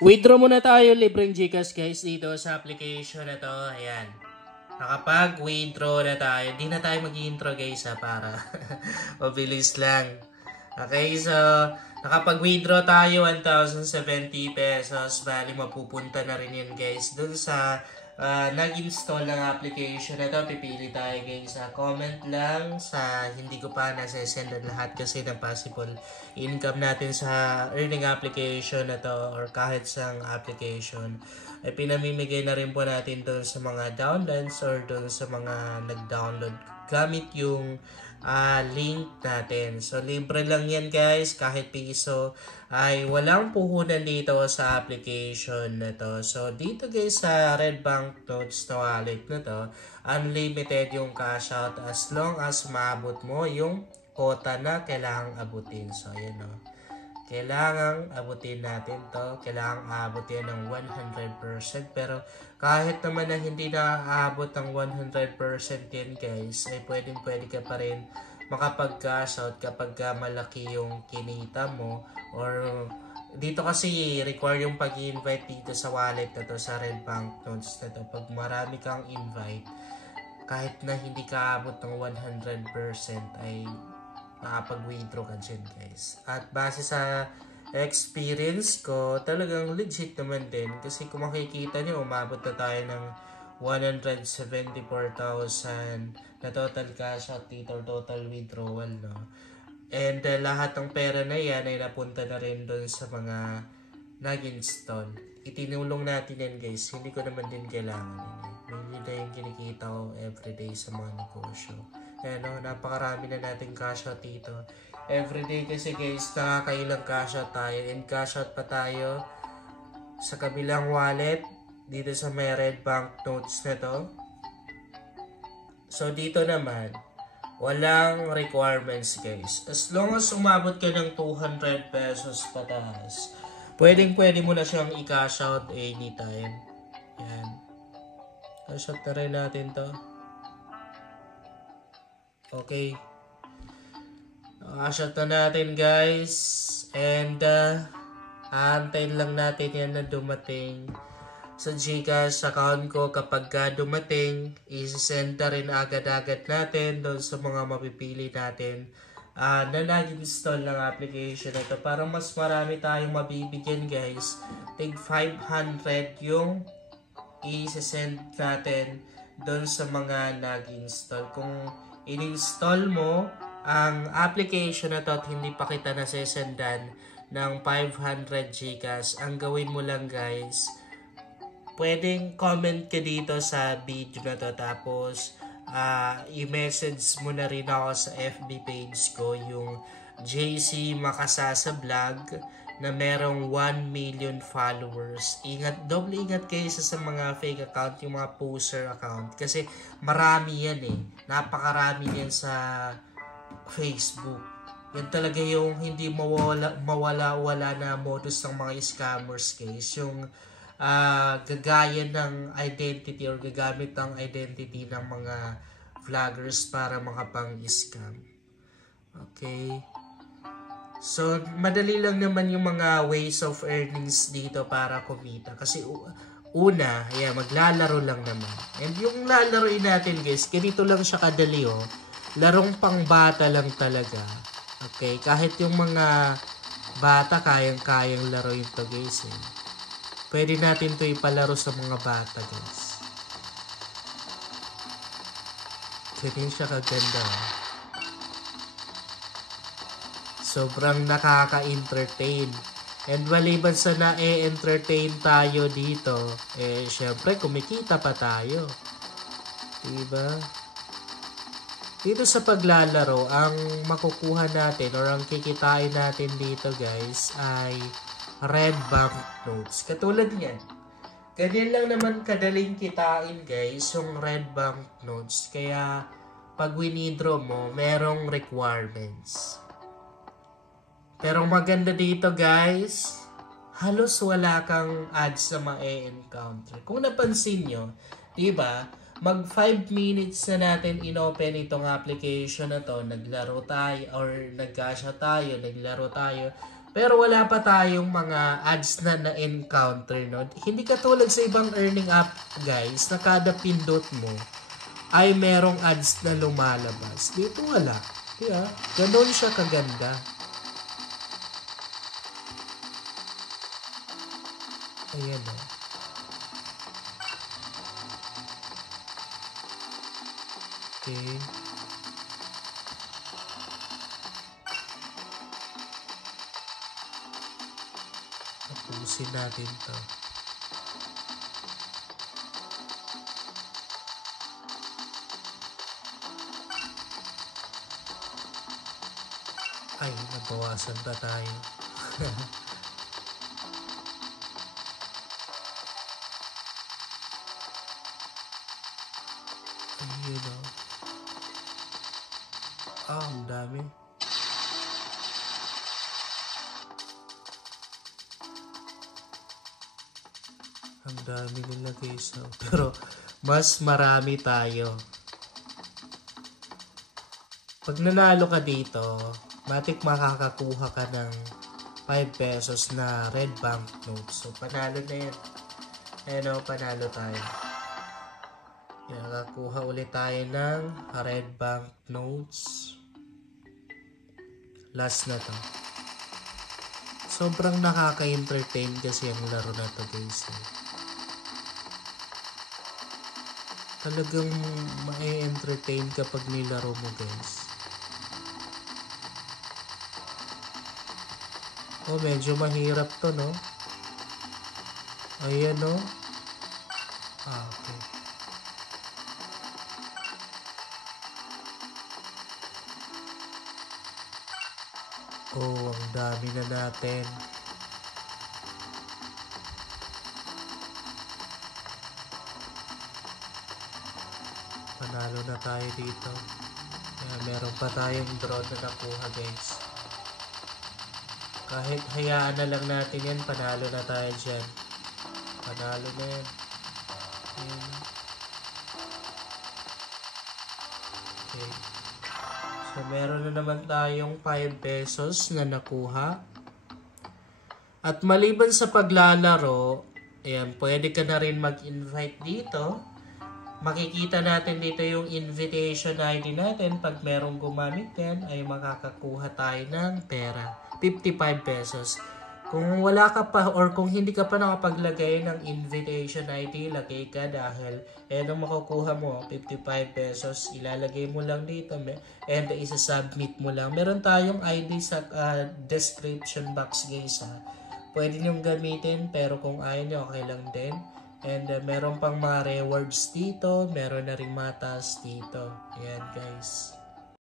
Withdraw muna tayo libreng Gcash guys dito sa application na to. Ayan. Nakapag-withdraw na tayo. Hindi na tayo mag-intro guys para mabilis lang. Okay, so nakapag-withdraw tayo 1,070 pesos. Bali mapupunta na rin yun guys dun sa nag-install ng application na to. Pipili tayo guys. Comment lang sa hindi ko pa nasa-send lahat kasi na possible income natin sa earning application na to or kahit sa application ay pinamimigay na rin po natin doon sa mga downloads or doon sa mga nag-download gamit yung link natin. So libre lang yan guys, kahit piso ay walang puhunan dito sa application na to. So dito guys sa Red Banknotes na wallet na to, unlimited yung cash out as long as maabot mo yung quota na kailangang abutin. So ayan o. Kailangang abutin natin to. Kailangang abutin ng 100%. Pero kahit naman na hindi na aabot ng 100% yan guys, ay pwede ka pa rin makapag-cash out kapag malaki yung kinita mo. Or dito kasi require yung pag-invite dito sa wallet na to, sa Red Banknotes na to. Pag marami kang invite, kahit na hindi ka abot ng 100% ay makapag-withdraw ka dyan guys. At base sa experience ko, talagang legit naman din. Kasi kung makikita nyo, umabot na tayo ng 174,000 na total cash out dito or total withdrawal, no? And lahat ng pera na yan ay napunta na rin doon sa mga nag-install. Itinulong natin yan guys. Hindi ko naman din kailangan yun. Hindi na yung kinikita ko everyday sa mga negosyo. Ayan o, napakarami na natin cash out dito. Everyday kasi guys, nakakailang cash out tayo. And cash out pa tayo sa kabilang wallet. Dito sa may Red Banknotes na to. So dito naman, walang requirements guys. As long as umabot ka ng 200 pesos pataas, pwede mo na siyang i-cash out anytime. Ayan. Cash out na rin natin to. Okay. Cash out na natin guys. And aantayin lang natin yan na dumating sa Gcash account ko. Kapag dumating, isi-send na rin agad-agad natin doon sa mga mapipili natin na nag-install ng application na ito. Para mas marami tayong mabibigyan guys. Tig 500 yung isi-send natin doon sa mga nag-install. Kung in-install mo ang application na to at hindi pa kita nasesendan ng 500 Gcash, ang gawin mo lang guys, pwedeng comment ka dito sa video na to, tapos i-message mo na rin ako sa FB page ko, yung JC Makasasa Vlog, na merong 1 million followers. Double ingat kayo sa mga fake account, yung mga poster account. Kasi marami yan eh. Napakarami yan sa Facebook. Yan talaga yung hindi mawala na modus ng mga scammers guys. Yung gagaya ng identity or gagamit ng identity ng mga vloggers para makapang-scam. Okay. So, madali lang naman yung mga ways of earnings dito para kumita. Kasi una, ayan, maglalaro lang naman. And yung lalaroin natin guys, ganito lang siya kadali oh. Larong pang bata lang talaga. Okay, kahit yung mga bata kayang-kayang laruin to guys eh. Pwede natin to ipalaro sa mga bata guys. Ganyan siya kaganda oh. Sobrang nakaka-entertain. And maliban sa na-entertain tayo dito, eh syempre kumikita pa tayo. Diba? Dito sa paglalaro, ang makukuha natin or ang kikitain natin dito guys ay Red Banknotes. Katulad niyan. Ganyan lang naman kadaling kitain guys yung Red Banknotes. Kaya pag winidraw mo, merong requirements. Pero maganda dito guys, halos wala kang ads na ma-encounter. Kung napansin nyo, diba, mag 5 minutes na natin in-open itong application na to, naglaro tayo or nag-cash out tayo, naglaro tayo. Pero wala pa tayong mga ads na na-encounter, no? Hindi katulad sa ibang earning app, guys, na kada pindot mo ay merong ads na lumalabas. Dito wala. Yeah, ganon siya kaganda. Ayan o. Okay. Tapusin natin to. Ay, nabawasan pa tayo. Ayun o. Ang dami. Ang dami nila guys. Pero mas marami tayo. Pag nanalo ka dito, matik makakakuha ka ng 5 pesos na red bank notes. So panalo na yan. Ayan o, panalo tayo. Nakakuha ulit tayo ng red bank notes. Last na to. Sobrang nakaka-entertain kasi ang laro na to guys. Talagang ma-entertain kapag nilaro mo guys. Oh, medyo mahirap to, no? Ayan, no? Okay. Oh, ang dami na natin. Panalo na tayo dito. Kaya meron pa tayong draw na nakuha guys. Kahit hayaan na lang natin yan, panalo na tayo dyan. Panalo na yan. Ayan. Okay. So meron na naman tayong 5 pesos na nakuha. At maliban sa paglalaro, ayan, pwede ka na rin mag-invite dito. Makikita natin dito yung invitation ID natin. Pag merong gumamit yan, ay makakakuha tayo ng pera. 55 pesos. Kung wala ka pa or kung hindi ka pa nakapaglagay ng invitation ID, lagay ka dahil ang makukuha mo, 55 pesos. Ilalagay mo lang dito and isa-submit mo lang. Meron tayong ID sa description box guys ha. Pwede niyong gamitin pero kung ayaw niyo, okay lang din. And meron pang mga rewards dito. Meron na rin matas dito. Ayan guys.